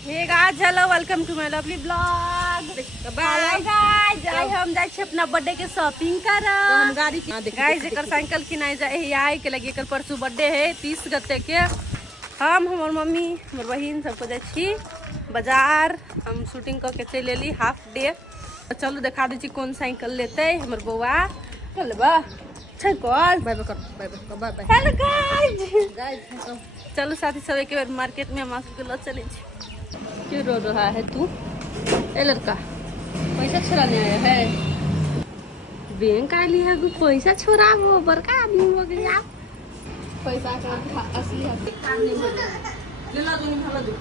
Hey guys hello welcome to my lovely blog. Bye guys आज हम जाय छी अपना बर्थडे के शॉपिंग करब। तो हम गाड़ी गाइस एकर साइकिल किनाय जाय है आई के लगी एकर परसू बर्थडे है 30 गते के। हम हमर मम्मी हमर बहिन सबको जाय छी बाजार। हम शूटिंग करके चल एली हाफ डे। चलो दिखा दी छी कौन साइकिल लेते हमर बउआ। चलबा छै कॉल बाय बाय कर bye bye bye bye. Hello guys guys चलो साथी सब एक बार मार्केट में हम सबके ल चले छी। क्यों रो रहा है तू? ए लड़का पैसा छोड़ाने आया है? बैंक आ लिया है पैसा छोड़ा वो बड़का आदमी हो गया। पैसा का असली काम नहीं है। ले ला दूनी भला दो।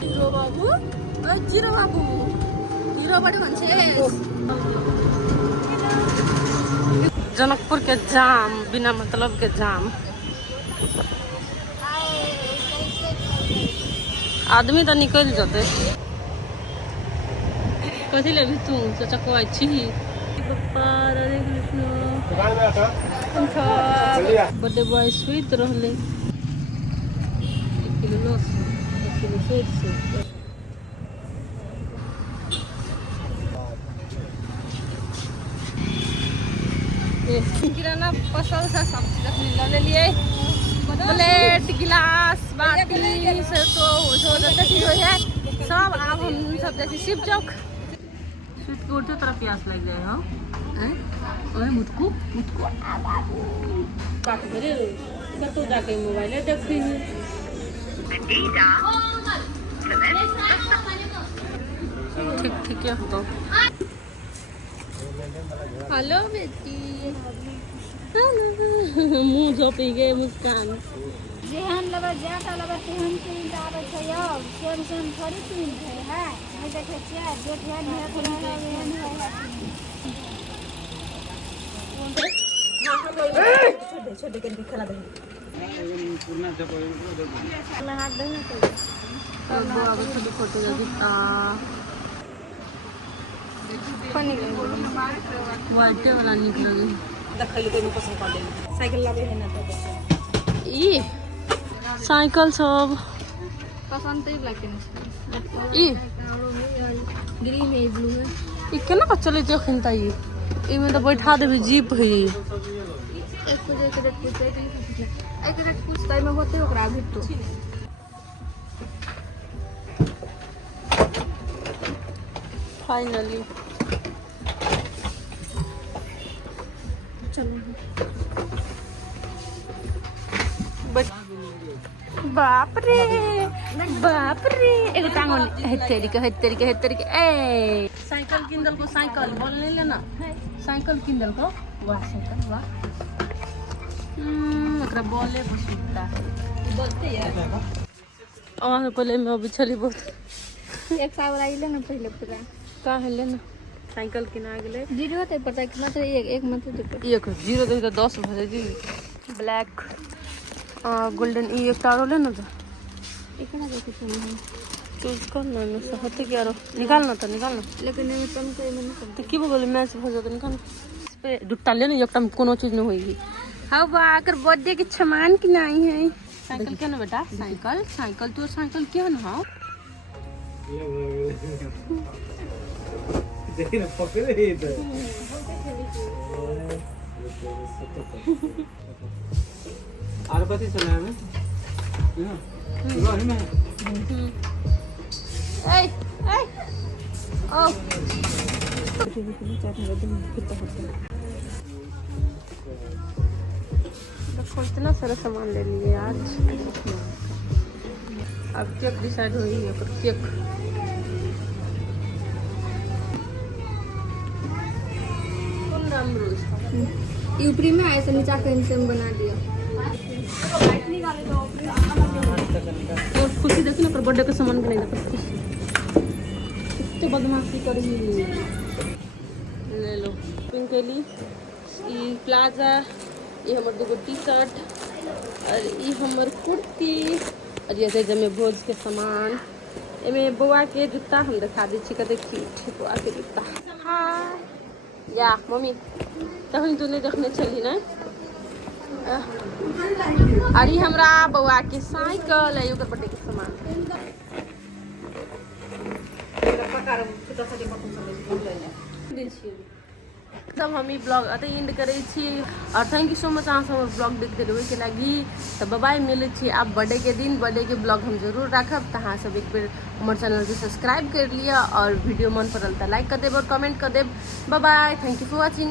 जीरो बाबू ओ जीरो बाबू जीरो बड़े मान्छे। जनकपुर के जाम बिना मतलब के जाम। आदमी तो निकल जाते। कथी लेबी तू चचकवा छी? पप्पा रे कृष्ण बर्थडे बॉय स्वीट रहले 1 किलो लस 1 किलो स्वीट। किराना पसल से सब्जी रखने ले लिए प्लेट गिलास बाटी से तो ठीक हो जाए सब। अब हम सब जैसे शिव चौक स्वीट के उठे तरफ प्यास लग जाए। हाँ ओए मुझको मुझको काट करे तो जाके मोबाइल देख रही हूँ। ठीक ठीक है तो हेलो बेटी मुँह झोपी गए मुस्कान। जेहन लेबै जेटा लेबै तेहन प्रिंट आबै छै यौ। सेम सेम थोड़ी प्रिंट है नहीं देखे छियै जे ध्यान है थोड़ा एहन है। छोड़ दे के खेला दे पूर्ण जब लगा दे ना तो अब आगे छोटे फोटो जल्दी पानी वाइट वाला निकल गई। देखै ले कोई पसंद कर ले साइकिल लाबे है ना तो ई साइकिल सब पसंद तो लगते हैं। ई ग्रीन है ब्लू है। ई केना का चले छै अखन त ई में तो बैठा देबी जीप है। एक को एक रेट पूछे एक रेट पूछता में होते ओकरा भी तो फाइनली बाप रे एगो टांगन हेतेरी के ए साइकिल किंदल को साइकिल बोल नहीं लेना साइकिल किंदल को वाह साइकिल वाह एकरा बोले बसुता बोलते यार और पहले मैं अभी चली बहुत एक साल वाला ना पहले पूरा का है लेना साइकिल किना गेले जीरो ते पता कि मात्र एक मात्र दे एक जीरो दे तो 10 भरे जी ब्लैक गोल्डन ई एक तारो लेना था एकरा देखे तुम चूज करना ना सहते क्या रो निकालना था निकालना लेकिन नहीं तुम को मन तो की बोले मैच हो जाता निकाल इस पे दुट्टा लेना एकटा कोनो चीज नहीं होगी। हां बा अगर बर्थडे के सामान की नहीं है साइकिल क्या ना बेटा साइकिल साइकिल तो साइकिल क्या ना हां देखिए पकड़े इधर आर कथि चला है ना ए ए ओ देखो इतना सारा सामान ले लिए आज। अब केक डिसाइड हुई है पर केक कौन नाम रो इसका ऊपरी में ऐसे नीचा कहीं से बना दिया। और खुशी देखी ना पर बर्थडे का सामान बनाई पर खुशी इतने बदमाशी करी ले लो पिंकली ई प्लाजा ये हमर दूगो टी शर्ट और ये हमर कुर्ती और जैसे जमे भोज के सामान एमे बुआ के जूता हम दिखा दी छी कते क्यूट बुआ के जूता। हाँ या मम्मी तहन तू नहीं देखने चली ना अरे हमरा बउआ के साइकिल है ओकर बर्थडे के सामान सब हम ब्लॉग अतै एंड करै छी और थैंक यू सो मच अहाँ सब ब्लॉग देखते रहे के लगी। तो बाय मिले छी आब बर्थडे के दिन बर्थडे के ब्लॉग हम जरूर रखब। तो अहाँ सब एक बेर हमर चैनल के सब्सक्राइब कर लिया और वीडियो मन पड़ल तो लाइक कर देब और कमेंट कर देब। Bye, thank you for watching.